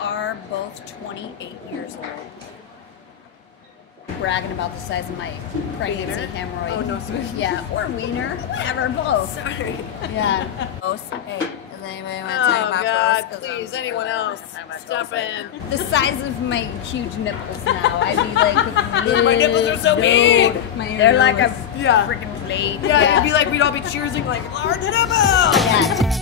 are both 28 years old. Bragging about the size of my pregnancy hemorrhoid. Oh, no, sorry. Yeah, or wiener. Whatever, both. Sorry. Yeah. Hey, does anybody want to talk Oh, about God, both? please, anyone else, step in. The size of my huge nipples now. I'd be like, My nipples are so big. They're like a Yeah. freaking plate. Yeah, it'd be like we'd all be cheersing like, large nipples! Yeah.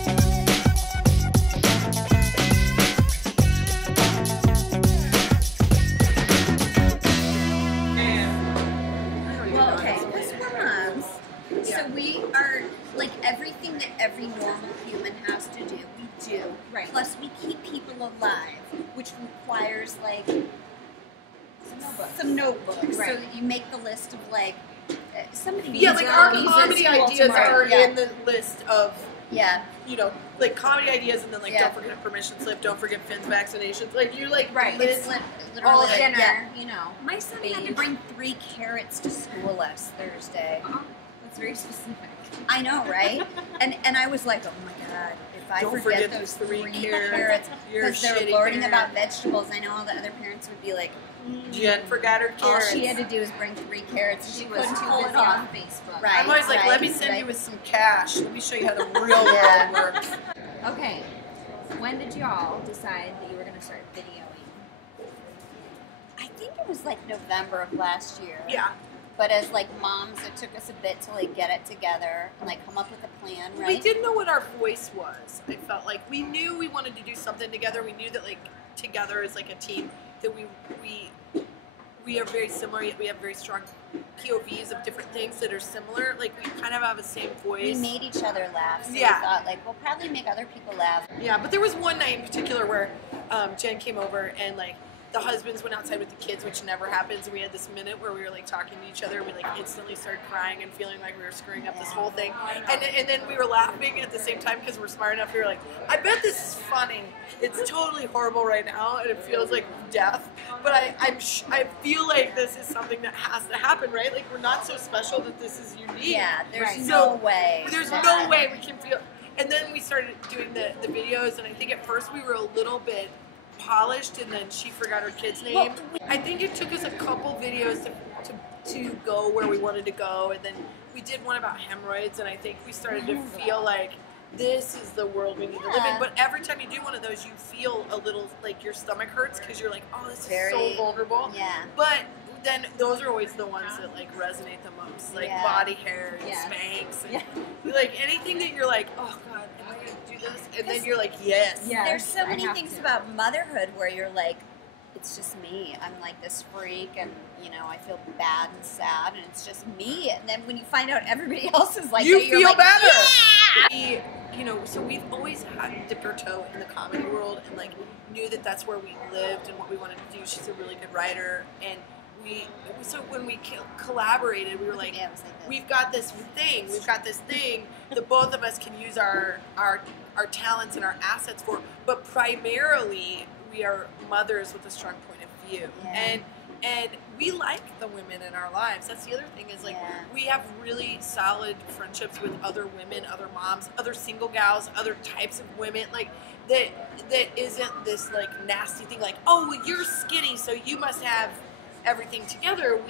So we are, like, everything that every normal human has to do, we do. Right. Plus we keep people alive, which requires, like, some notebooks. Right. So that you make the list of, like, somebody needs Yeah, like our to comedy ideas are in the list of, you know, like comedy ideas, and then like don't forget a permission slip, don't forget Finn's vaccinations. Like you like list literally all like, dinner, you know. My son had to bring 3 carrots to school last Thursday. That's very specific. I know, right? and I was like, oh my God, if I forget those 3 carrots, because they're learning about vegetables, I know all the other parents would be like, Jen forgot her carrots. All she had to do was bring 3 carrots, and she was couldn't too pull busy it off. on Facebook. Right. I'm always like, let me send you with some cash. Let me show you how the real world works. Okay, when did y'all decide that you were going to start videoing? I think it was like November of last year. Yeah. But as like moms, it took us a bit to like get it together and like come up with a plan, right? We didn't know what our voice was. I felt like we knew we wanted to do something together. We knew that like together as like a team that we are very similar, yet we have very strong POVs of different things that are similar. Like we kind of have the same voice. We made each other laugh. So we thought like we'll probably make other people laugh. Yeah, but there was one night in particular where Jen came over and like the husbands went outside with the kids, which never happens, and we had this minute where we were like talking to each other, and we like instantly started crying and feeling like we were screwing up this whole thing, and then we were laughing at the same time because we're smart enough. We were like, I bet this is funny. It's totally horrible right now, and it feels like death, but I feel like this is something that has to happen, right? Like we're not so special that this is unique. Yeah, there's no way. There's no way we can feel. And then we started doing the videos, and I think at first we were a little bit polished, and then she forgot her kid's name. Well, I think it took us a couple videos to go where we wanted to go, and then we did one about hemorrhoids, and I think we started to feel like this is the world we need to live in. But every time you do one of those, you feel a little like your stomach hurts because you're like, oh, this is so vulnerable. Yeah. But then those are always the ones that like resonate the most, like body hair and Spanx, and like anything that you're like, oh God, am I gonna do this? And then you're like, yes. Yeah. There's so many things about motherhood where you're like, it's just me. I'm like this freak, and you know, I feel bad and sad, and it's just me. And then when you find out everybody else is like, you that, you're feel like, better. Yeah! You know, so we've always had dipped our toe in the comedy world, and like knew that that's where we lived and what we wanted to do. She's a really good writer, and so when we collaborated, we were like, we've got this thing that both of us can use our talents and our assets for, but primarily we are mothers with a strong point of view, and we like the women in our lives. That's the other thing is like we have really solid friendships with other women, other moms, other single gals, other types of women, like that isn't this like nasty thing like, oh, well, you're skinny so you must have everything together.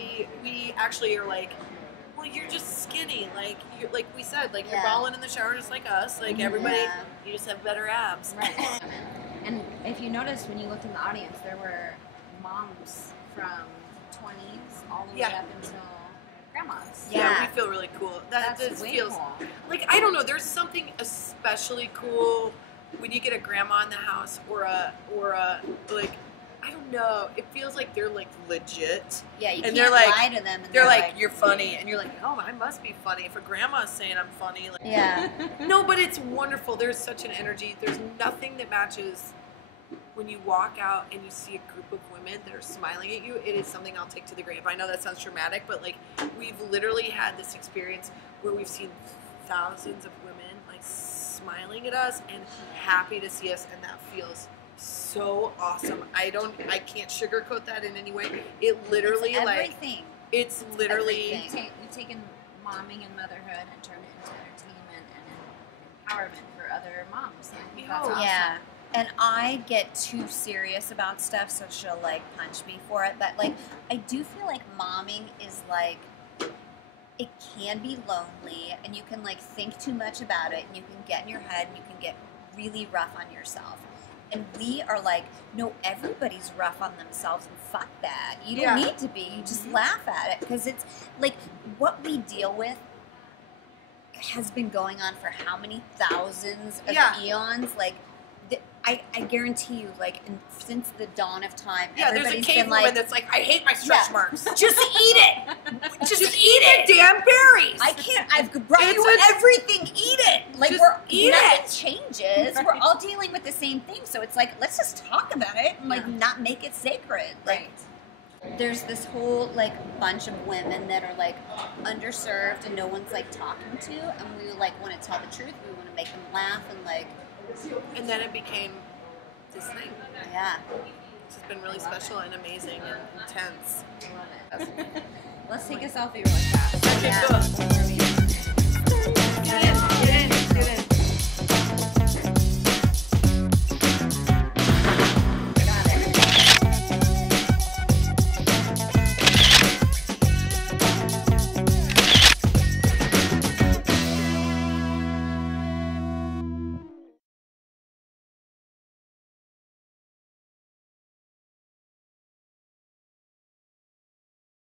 We actually are like, well, you're just skinny, like you're like we said, like you're balling in the shower just like us, like everybody. You just have better abs. Right. And if you noticed when you looked in the audience, there were moms from 20s all the way up until grandmas. Yeah, we feel really cool. That just feels cool. Like, I don't know, there's something especially cool when you get a grandma in the house or a like, I don't know. It feels like they're like legit. Yeah, you and can't like, lie to them. And they're like, you're funny, and you're like, oh, I must be funny. If a grandma's saying I'm funny, like, no, but it's wonderful. There's such an energy. There's nothing that matches when you walk out and you see a group of women that are smiling at you. It is something I'll take to the grave. I know that sounds dramatic, but like we've literally had this experience where we've seen thousands of women like smiling at us and happy to see us, and that feels so awesome. I can't sugarcoat that in any way. It literally it's literally You've taken momming and motherhood and turned it into entertainment and empowerment for other moms. That's awesome. And I get too serious about stuff, so she'll like punch me for it. But like, I do feel like momming is like, it can be lonely, and you can like think too much about it, and you can get in your head, and you can get really rough on yourself. And we are like, no, everybody's rough on themselves, and fuck that. You don't need to be. You just laugh at it, because it's like what we deal with has been going on for how many thousands of eons? Like, I guarantee you, like, since the dawn of time, there's a been cave like, woman that's like, I hate my stretch marks. Just eat it. Just eat it, damn berries. I can't. I've brought you everything. Eat it. Like just nothing changes. We're all dealing with the same thing. So it's like, let's just talk about it and like not make it sacred. Like, there's this whole like bunch of women that are like underserved and no one's like talking to, and we like want to tell the truth. We want to make them laugh and like. And then it became this thing. Yeah. It's been really special and amazing and intense. I love it. Let's take a selfie really fast. Okay, cool.